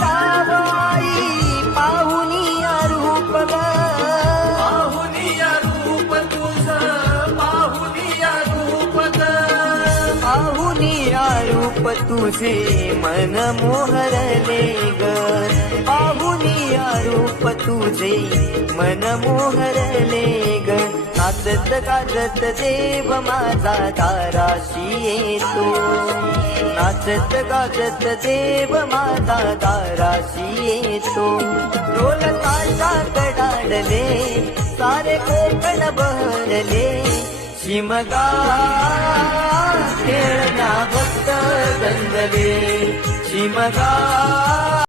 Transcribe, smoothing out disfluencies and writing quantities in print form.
जावाई पाहुनिया रूप ग पाहुनिया रूप तुझं पाहुनिया रूप ग पाहुनिया रूप तुझे मन मोहरले ग पाहुनिया रूप तुझे मन मोहरले ग नाचत गाजत देव माझा दाराशी येतो नाचत गाजत देव माझा दाराशी येतो ढोल ताशा कडाडले सारे कोकण बहरले शिमगा खेळण्या भक्त गंजले शिमगा